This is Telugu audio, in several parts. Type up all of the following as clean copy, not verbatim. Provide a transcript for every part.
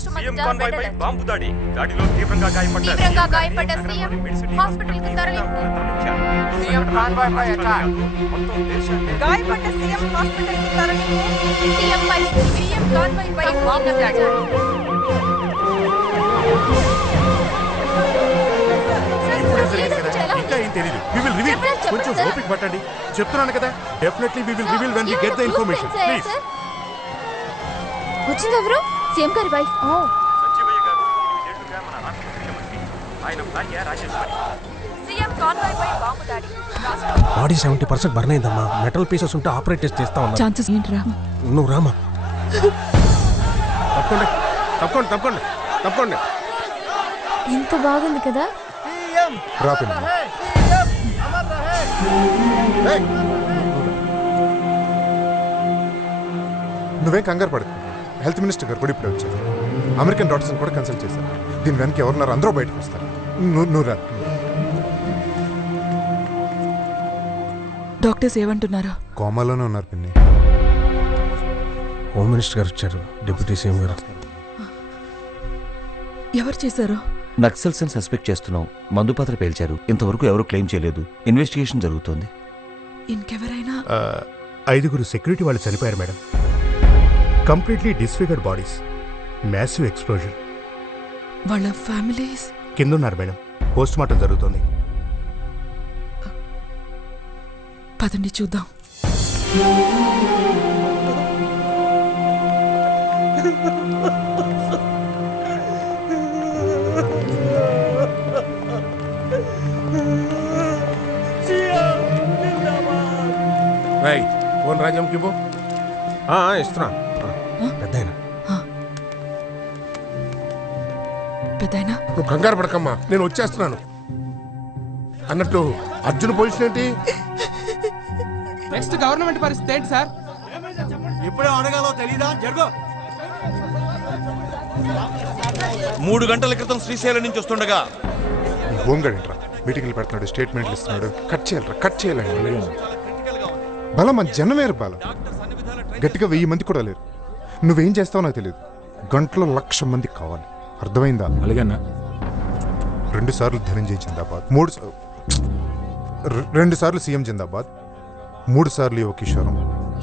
సీఎం కాన్వాయ్ పై బాంబు దాడి. దాడిలో తీవ్రంగా గాయపడ్డ సీఎం హాస్పిటల్కు తరలింపు. సీఎం కాన్వాయ్ పై అటాక్. మొత్తం దేశాన్ని గాయపడ్డ సీఎం హాస్పిటల్కు తరలింపు. సీఎం కాన్వాయ్ పై బాంబు దాడి. ఇంకా ఏం తెలియదు. We will reveal. కొంచెం ఓపిక పట్టండి. చెప్తున్నాను కదా, definitely we will reveal when we get the information. Please. వచ్చింది ఎవరు? సీఎం గారి వైఫ్. సంజీవయ్య గారు 8 ఏళ్లుగా మన రాష్ట్ర ముఖ్యమంత్రి. ఆయన భార్య రాజేశ్వరి. సీఎం కాన్వాయ్ పై బాంబు దాడి. బాడీ 70% బర్న్ అయిందమ్మా. మెటల్ పీసెస్ ఉంటే ఆపరేట్ చేస్తా ఉన్నా. ఛాన్సెస్ ఏంట్రా? నువ్వు రామా. తప్పకుండా తప్పకుండా తప్పకుండా తప్పకుండా. ఎంత బాగుంది కదా. నువ్వేం కంగారు పడదు. హెల్త్ మినిస్టర్ గారు కూడా ఇప్పుడే వచ్చారు. అమెరికన్ డాక్టర్స్ని కూడా కన్సల్ట్ చేశారు. దీని వెనక ఎవరున్నారు అందరూ బయటకు వస్తారు. నువ్వు రా. డాక్టర్స్ ఏమంటున్నారు? కోమాలోనే ఉన్నారు పిన్ని. హోమ్ మినిస్టర్ గారు వచ్చారు. డిప్యూటీ సీఎం గారు. ఎవరు చేశారు? నక్సల్స్ అని సస్పెక్ట్ చేస్తున్నాం. మందుపాత్ర పేల్చారు. ఇంతవరకు ఎవరు క్లెయిమ్ చేయలేదు. ఇన్వెస్టిగేషన్ జరుగుతోంది. ఇంకెవరైనా? 5 సెక్యూరిటీ వాళ్ళు చనిపోయారు madam. Completely disfigured bodies. Massive explosion. వాళ్ళ ఫ్యామిలీస్ కింద ఉన్నారు మేడం. పోస్ట్ మార్టం జరుగుతోంది. పదండి చూద్దాం. ఫోన్ రాజ్యంకి ఇవ్వు. ఇస్తున్నా. పెద్దయినా పెద్దయినా నువ్వు కంగారు పడకమ్మా, నేను వచ్చేస్తున్నాను. అన్నట్టు అర్జున్ పొజిషన్ ఏంటి? నెక్స్ట్ గవర్నమెంట్ పరిస్థితి ఏంటి సార్? ఇప్పుడే అడగాలో తెలీదా? జరుగు. 3 గంటల క్రితం శ్రీశైలం నుంచి వస్తుండగా హోంగార్డ్ ఏంట్రా మీటింగ్లు పెడుతున్నాడు, స్టేట్మెంట్లు ఇస్తున్నాడు. కట్ చేయాలరా, కట్ చేయాలండి. బలం మన జనమేరు బలం. గట్టిగా 1000 మంది కూడా లేరు. నువ్వేం చేస్తావో నాకు తెలియదు. గంటలో 1,00,000 మంది కావాలి. అర్థమైందా? అలాగేనా? 2 సార్లు ధనంజయ్ జిందాబాద్, 2 సార్లు సీఎం జిందాబాద్, 3 సార్లు యువ కిషోరం.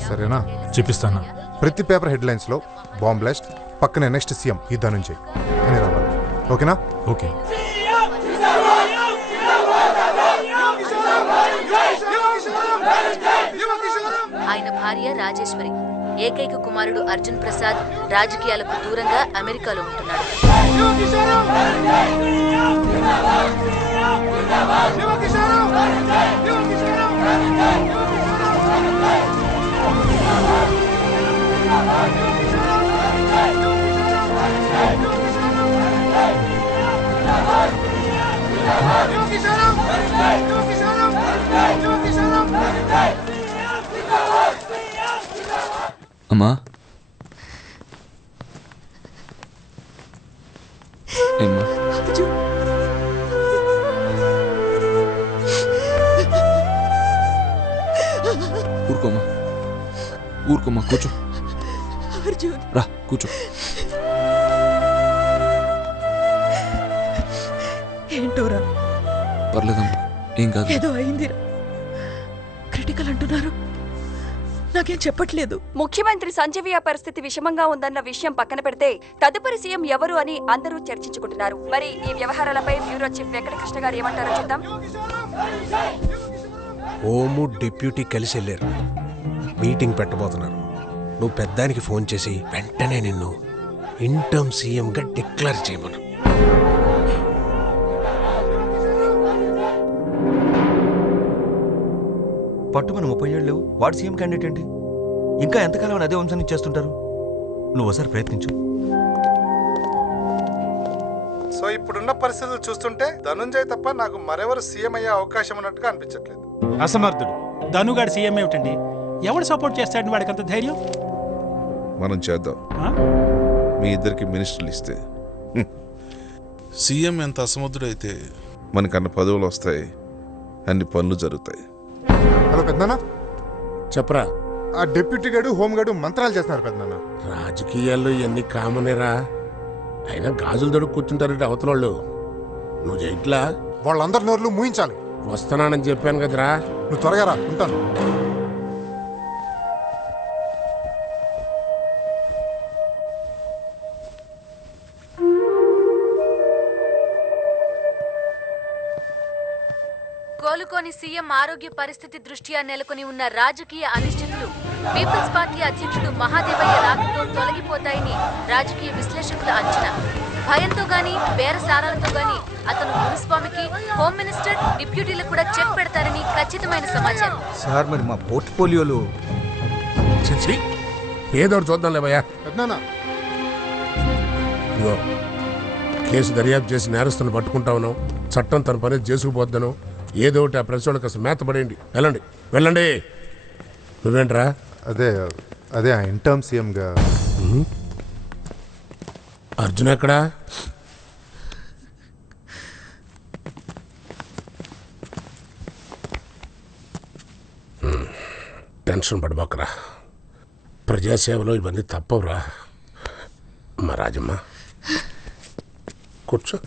సరేనా? చూపిస్తాను. ప్రతి పేపర్ హెడ్లైన్స్ లో బాంబ్ బ్లాస్ట్, పక్కనే నెక్స్ట్ సీఎం ఈ ధనంజయ్ అని రావాలి. ఓకేనా? ఓకే. ఆయన భార్య రాజేశ్వరి, ఏకైక కుమారుడు అర్జున్ ప్రసాద్ రాజకీయాలకు దూరంగా అమెరికాలో ఉంటున్నాడు. అమ్మా, ఏమ్మా? ఊరుకోమ్మా, ఊరుకోమ్మా, కూర్చో. రా కూర్చో. ఏంటోరా? పర్లేదమ్మా, ఏం కాదు. ఏదో అయిందిరా. క్రిటికల్ అంటున్నారు, నాకేం చెప్పట్లేదు. ముఖ్యమంత్రి సంజీవయ్య పరిస్థితి విషమంగా ఉందన్న విషయం పక్కన పెడితే తదుపరి సీఎం ఎవరు అని అందరూ చర్చించుకుంటున్నారు. మరి ఈ వ్యవహారాలపై బ్యూరో చీఫ్ వెంకటకృష్ణ గారు ఏమంటారో చూద్దాం. హోము డిప్యూటీ కలిసి వెళ్ళారు. మీటింగ్ పెట్టబోతున్నారు. నువ్వు పెద్దానికి ఫోన్ చేసి వెంటనే నిన్ను ఇంటర్మ్ సీఎంగా డిక్లేర్ చేయమను. పట్టుమని 30 ఏళ్ళు లేవు. వాడు సీఎం క్యాండిడేట్ ఏంటి? ఇంకా ఎంతకాలం అదే వంశాన్ని చేస్తుంటారు? నువ్వు ఒకసారి ప్రయత్నించు. సో ఇప్పుడున్న పరిస్థితులు చూస్తుంటే ధనుంజయ్ తప్ప నాకు మరెవరు సీఎం అయ్యే అవకాశం ఉన్నట్టుగా అనిపించట్లేదు. అసమర్థుడు ధనుగాడు సీఎం ఏమిటండి? ఎవడు సపోర్ట్ చేస్తాడు వాడికి అంత ధైర్యం? మనం చేద్దాం. మీ ఇద్దరికి మినిస్టర్లు ఇస్తే సీఎం ఎంత అసమర్థుడైతే మనకన్నా పదవులు వస్తాయి, అన్ని పనులు జరుగుతాయి. హలో పెద్దనా, చెప్పరా. ఆ డిప్యూటీ గారు హోమ్ గార్డు మంత్రాలు చేస్తున్నారు పెద్దనా. రాజకీయాల్లో ఎన్ని కామనేరా. అయినా గాజులు దొరికి కూర్చుంటారంటే అవతల వాళ్ళు. నువ్వు చేయట్లా? వాళ్ళందరి నోర్లు మూయించాలి. వస్తున్నానని చెప్పాను కదరా. నువ్వు త్వరగా రా, ఉంటాను. కోలుకోని సీఎం ఆరోగ్య పరిస్థితి దృష్ట్యా నెలకొని ఉన్న రాజకీయ అనిశ్చితులు పీపుల్స్ పార్టీ అధ్యక్షుడు మహాదేవయ్య రాకతో తొలగిపోతాయని రాజకీయ విశ్లేషకుల అంచనా. భయంతో గాని బేరసారాలతో గాని అతను మునిస్వామికి, హోమ్ మినిస్టర్, డిప్యూటీలకు కూడా చెక్ పెడతారని ఖచ్చితమైన సమాచారం. సార్ మరి మా పోర్ట్ఫోలియోలో ఏదో చూద్దాంలే భయ్యా. ఇదిగో కేసు దర్యాప్తు చేసి నేరస్తులను పట్టుకుంటా ఉన్నాం. చట్టం తన పని చేసుకుపోద్దాను. ఏదో ఒకటి ఆ ప్రెస్ వాళ్ళకి అసలు మేత పడేయండి. వెళ్ళండి వెళ్ళండి. నువ్వేంట్రా? అదే ఇంటర్మ్ సీఎంగా అర్జున్ ఎక్కడా? టెన్షన్ పడబోకరా. ప్రజాసేవలో ఇవన్నీ తప్పవురా. మా రాజమ్మ కూర్చో.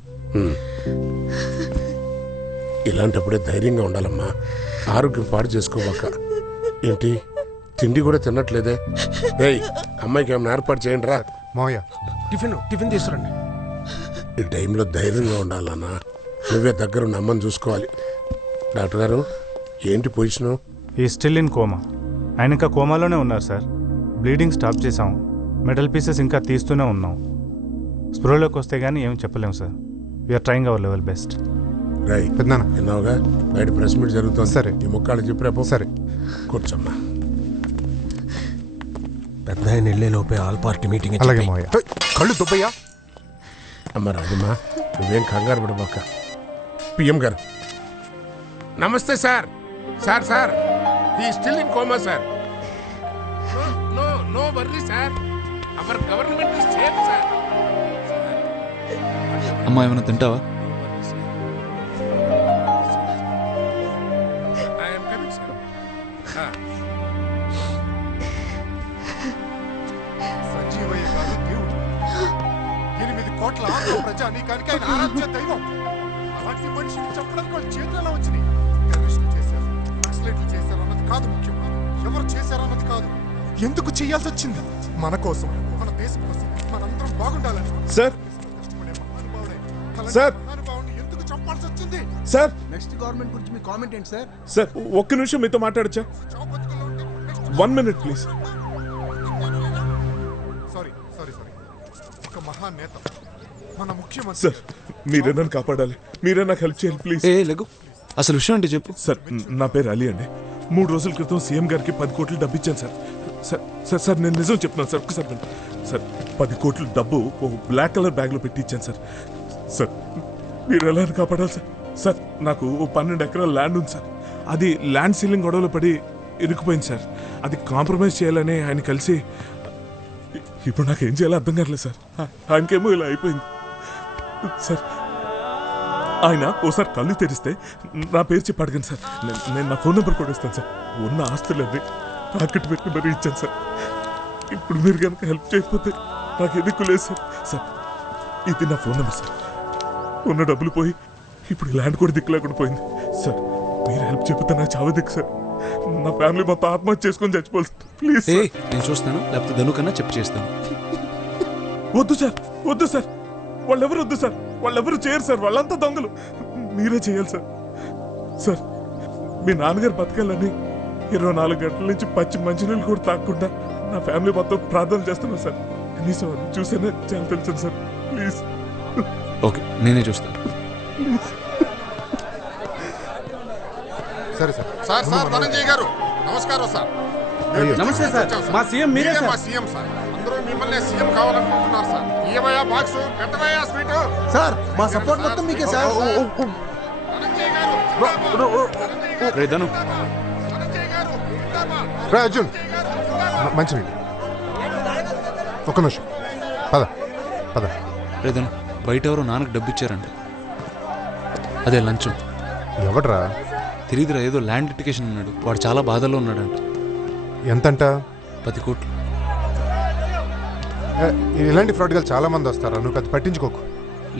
ఇలాంటప్పుడే ధైర్యంగా ఉండాలమ్మా. ఆరోగ్యం పాడు చేసుకోబాక. ఏంటి తిండి కూడా తినట్లేదే? ఏయ్ అమ్మాయికి ఏమైనా ఏర్పాటు చేయండి రా. మావయ్య టిఫిన్ తీసుకురండి. ఈ టైంలో ధైర్యంగా ఉండాలన్నా. నువ్వే దగ్గర ఉన్న అమ్మని చూసుకోవాలి. డాక్టర్ గారు ఏంటి పొజిషను? ఈ స్టిల్ ఇన్ కోమా. ఆయన ఇంకా కోమాలోనే ఉన్నారు సార్. బ్లీడింగ్ స్టాప్ చేసాం. మెటల్ పీసెస్ ఇంకా తీస్తూనే ఉన్నాం. స్పృహలోకి వస్తే కానీ ఏం చెప్పలేము sir. We're trying our level best. రై పెద్దనా విన్నావుగా, బయట ప్రెస్ మీట్ జరుగుతుంది. సరే ఈ ముక్కాళ్ళు చెప్పి రేపు. సరే కూర్చోమ్మా. పెద్ద ఆయన వెళ్ళే లోపే ఆల్ పార్టీ మీటింగ్. అలాగే మావయ్య. కళ్ళు దుబ్బయ్యా. అమ్మ రాజమ్మా నువ్వేం కంగారు పడబాక. పిఎం గారు నమస్తే sir. Sir sir he still in coma sir. No no worry sir. Our government is safe sir. అమ్మా ఏమైనా తింటావా? సంజీవయ్య గారు దేవుడు. 8 కోట్ల ఆంధ్ర ప్రజానీకానికి ఆయన ఆరాధ్య దైవం. అలాంటి మనిషిని చంపడానికి వాళ్ళు చేతులలో వచ్చినాయి. టెర్రరిస్టులు చేశారు, నక్సలైట్లు చేశారు అన్నది కాదు ముఖ్యం. ఎవరు చేశారన్నది కాదు, ఎందుకు చేయాల్సి వచ్చింది. మన కోసం, మన దేశం కోసం, మనందరం బాగుండాలని. సార్ సార్ ఎందుకు చంపాల్సి వచ్చింది? సార్ నెక్స్ట్ గవర్నమెంట్ గురించి మీ కామెంట్ ఏంటి సార్? సార్ ఒక్క నిమిషం మీతో మాట్లాడచ్చా? 1 minute ప్లీజ్. సారీ ఒక మహానేత, మన ముఖ్యమంత్రి. సార్ మీరే నన్ను కాపాడాలి. మీరే నాకు హెల్ప్ చేయాలి ప్లీజ్. లెగు అసలు విషయం అంటే చెప్పు. సార్ నా పేరు అలీ అండి. 3 రోజుల క్రితం సీఎం గారికి 10 కోట్లు డబ్బు ఇచ్చాను సార్. సార్ సార్ నేను నిజం చెప్తున్నాను సార్. ఒకసారి సార్ 10 కోట్లు డబ్బు బ్లాక్ కలర్ బ్యాగ్లో పెట్టి ఇచ్చాను సార్. సార్ మీరు ఎలా కాపాడాలి సార్? సార్ నాకు 12 ఎకరాల ల్యాండ్ ఉంది సార్. అది ల్యాండ్ సీలింగ్ గొడవలో పడి ఇరుక్కుపోయింది సార్. అది కాంప్రమైజ్ చేయాలని ఆయన కలిసి, ఇప్పుడు నాకు ఏం చేయాలో అర్థం కావట్లేదు సార్. ఆయనకేమో ఇలా అయిపోయింది సార్. ఆయన ఓసారి కళ్ళు తెరిస్తే నా పేరు చెప్పి అడగండి సార్. నేను నా ఫోన్ నెంబర్ కూడా ఇస్తాను సార్. ఉన్న ఆస్తులన్నీ తాకట్టు పెట్టి మరీ ఇచ్చాను సార్. ఇప్పుడు మీరు కనుక హెల్ప్ చేయకపోతే నాకు ఎదుక్కు లేదు సార్. సార్ ఇది నా ఫోన్ నెంబర్ సార్. ఉన్న డబ్బులు పోయి ఇప్పుడు ల్యాండ్ కూడా దిక్కు లేకుండా పోయింది సార్. మీరు హెల్ప్ చెప్పితే నా చావు దిక్కు సార్. నా ఫ్యామిలీ మొత్తం ఆత్మహత్య చేసుకొని చచ్చిపోవాలి ప్లీజ్. నేను చూస్తాను, లేకపోతే ధను కన్నా చెప్పు చేస్తాను. వద్దు సార్ వద్దు సార్. వాళ్ళెవరు వద్దు సార్. వాళ్ళెవరు చేయరు సార్. వాళ్ళంతా దొంగలు. మీరే చేయాలి సార్. సార్ మీ నాన్నగారు బతకాలని 24 గంటల నుంచి పచ్చి మంచినీళ్ళు కూడా తాగకుండా నా ఫ్యామిలీ మొత్తం ప్రార్థన చేస్తున్నాను సార్. కనీసం చూసేనా చాలా తెలుసు సార్. ప్లీజ్. ఓకే నేనే చూస్తాను. సరే సార్. సార్ ధనంజయ్ గారు నమస్కారం సార్. నమస్తే సార్. మా సీఎం మీరే సార్. మా సీఎం సార్. అందరూ మిమ్మల్ని సీఎం కావాలనుకుంటున్నారు సార్. ఇయ్యవయ్యా బాక్స్, పెట్టవయ్యా స్వీట్. సార్ మా సపోర్ట్ మొత్తం మీకే సార్. రే ధను. రా అర్జున్ మంచి ఒక్క నిమిషం. పద. రే ధను బయట ఎవరో నాన్నకు డబ్బు ఇచ్చారంట. అదే లంచం. ఎవడ్రా? తెలియదురా, ఏదో ల్యాండ్ లిటిగేషన్ ఉన్నాడు. వాడు చాలా బాధలో ఉన్నాడంట. ఎంతంట? 10 కోట్లు. ఇలాంటి ఫ్రాడ్గా చాలా మంది వస్తారా, నువ్వు పెద్ద పట్టించుకోకు.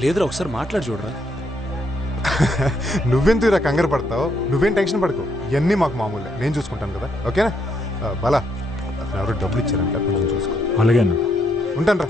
లేదురా ఒకసారి మాట్లాడి చూడరా. నువ్వెందుకురా కంగారు పడతావు, నువ్వేం టెన్షన్ పడకు, ఇవన్నీ మాకు మామూలే, నేను చూసుకుంటాను కదా. ఓకేనా బాలా, ఎవరో డబ్బులు ఇచ్చారంట, కొంచెం చూసుకో. అలాగే అన్న. ఉంటాను రా.